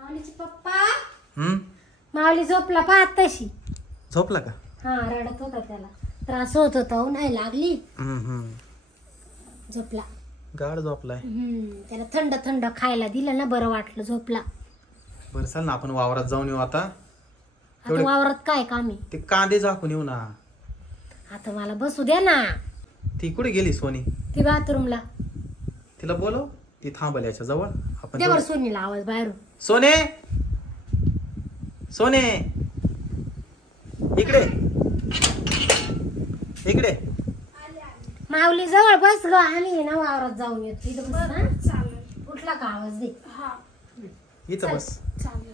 माऊलीचे पप्पा माऊली झोपला पाहत तशी झोपला का? हा रडत होता त्याला त्रास होत होता नाही लागली झोपला गाड झोपलाय त्याला थंड थंड खायला दिलं ना बरं वाटलं झोपला. बरं चल ना आपण वावरात जाऊन येऊ आता. आता वावरात काय काम आहे? ते कांदे झाकून येऊ ना. आता मला बसू दे ना. ती कुठे गेली सोनी? ती बाथरूमला. तिला बोलव ती थांबल याच्या जवळ. आपण त्यावर सोनीला आवाज बाहेरून. सोने सोने इकडे इकडे. माऊली जवळ बस ग आणि ना वावरात जाऊन येत तिथं बस ना. चालेल. कुठला का आवाज दे. हा इथं बस. चालेल.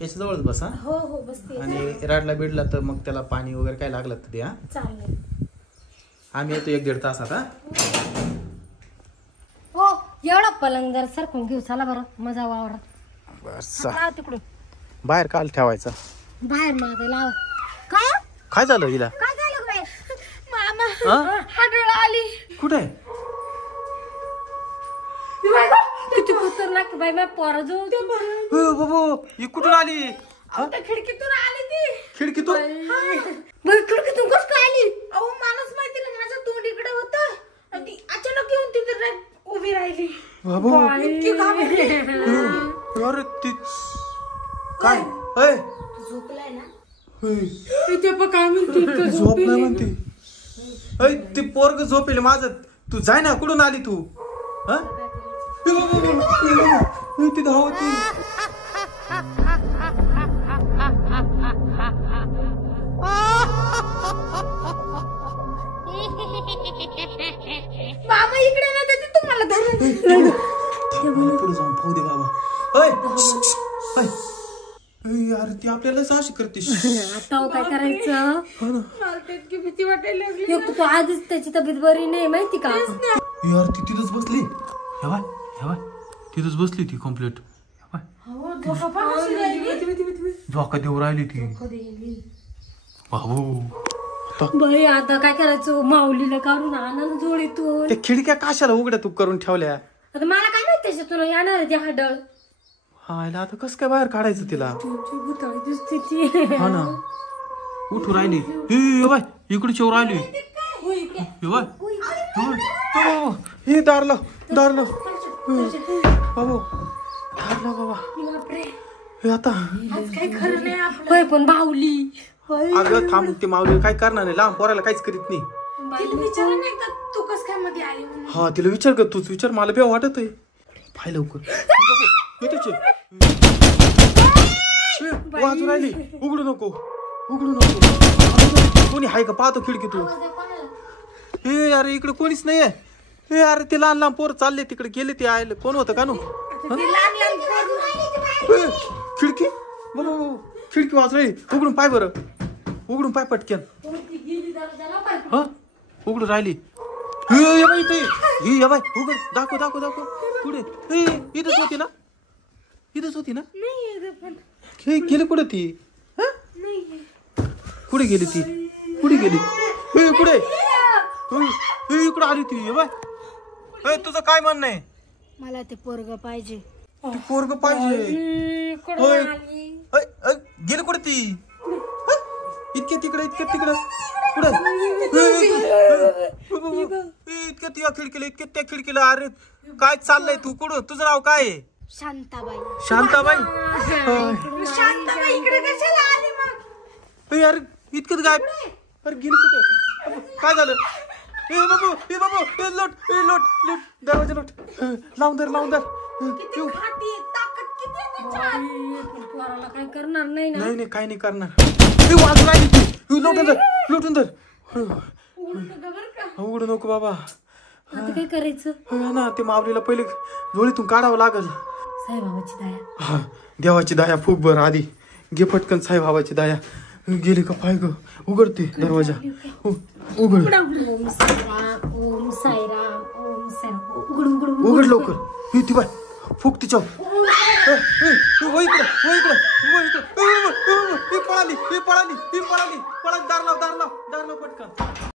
याच्या जवळच बस. हा हो हो बसते. आणि राडला बिडला तर मग त्याला पाणी वगैरे काय लागलं तर द्या. चालेल. आम्ही येतो 1-1.5 तासात. हा हो एवढा पलंगर सरकून घेऊ चला बरं मजा वावरात. बस तिकडून बाहेर काल ठेवायचा. बाहेर मागे लाव. काय झालं हिला? काय झालं बाई? मामा आढळ आली. कुठे? किती खतरनाक बाई माझ्या पोरा जो बाबा ही कुठून आली? खिडकीतून आली ती. खिडकीतून? खिडकीतून कस काय आली? अहो मलाच माहिती नाही माझं तोंड इकडे होतं आणि अचानक येऊन तिथे उभी राहिली. बाबा इतकी घाबरली. अरे ती काय? ए झोपलाय ना? इथे पण काय म्हणते? झोप नाही म्हणते. ऐ ती पोरग झोपेल माझं. तू जाय ना. कुठून आली तू? हा ती धावती. बाबा इकडे ना ते तुम्हाला धरून पुढे जाऊन पाहू दे बाबा. यार ती आपल्याला अशी करते. आता काय करायचं? मला इतकी भीती वाटायला लागली. तू आधीच त्याची तब्येत बरी नाही माहिती का? यार ती तिथंच बसली. हेवा हेवा तिथंच बसली ती कम्प्लीट. झोका देऊ राहिली ती. भाऊ बाई आता काय करायचं? माऊलीला काढून आनंद जोडीतून. त्या खिडक्या कशाला उघड्या तू करून ठेवल्या? आता मला काय माहिती त्याच्यातून येणार आहे ती हाडळ. हा आता कस काय बाहेर काढायचं तिला? भुताळी दिसते ती. हा ना उठू राहिली. बाय इकडे चोर राहिली. हे दारला दारला बाबा दारला बाबा. हे आता काय खरं नाही आपलं. पण बाहुली अगं थांब. ते माऊली काय करणार नाही. लहान पोराला काहीच करीत नाही. विचार नाही का तू कस काय मध्ये आली म्हणून. हा तिला विचार कर. तूच विचार. मला बी वाटत आहे. पाय लवकर. वाजू राहिली. उघडू नको उघडू नको. कोणी आहे का पाहतो खिडकीतून. हे अरे इकडे कोणीच नाहीये. हे अरे ते लहान लहान पोर चालले तिकडे गेले. ते आले. कोण होतं का नो? खिडकी बाबा खिडकी वाजली. उघडून पाय बरं. उघडून पाय पटक्यान. हा उघडून राहिली. ये बाय उघड. दाखव दाखव दाखव. पुढे इथंच होती ना? इथंच होती ना? हे गेली कुठे ती? कुठे गेली ती? कुठे गेली? कुठे इकडे आली ती. बाय तुझं काय म्हणणं आहे? मला ते पोरग पाहिजे. पोरग पाहिजे. गेली कुठे ती? इतके तिकडे इतके तिकडे कुठे? इतक्या त्या खिडकीला इतक्या त्या खिडकीला. अरे काय चाललंय? तू कुठं? तुझं नाव काय आहे? शांताबाई. शांताबाई. शांताबाई इकडे कशाला आली मग? अरे इतकं गायब. अरे गेली कुठं? काय झालं? बाबू लोट लोट लोट दरवाजा लोट. लावून धर लावून धर. पोराला काय करणार नाही ना? नाही काय नाही करणार. वाजून राहिली. लोटून धर लोटून धर. उघडू नको बाबा. आता काय करायचं? ना ते माऊलीला पहिले झोळीतून काढावं लागल. साईबाबाची दया. हा देवाची दया फूक बर आधी. घे पटकन साईबाबाची दया. गेली का पाय ग? उघडते दरवाजा. उघड ओम साईराम ओम साईराम ओम साईराम. उघड उघड उघड लवकर. ती बाय फुक तिच्या. पळाली पळाली पळाली पळाली. दार लाव पटकन.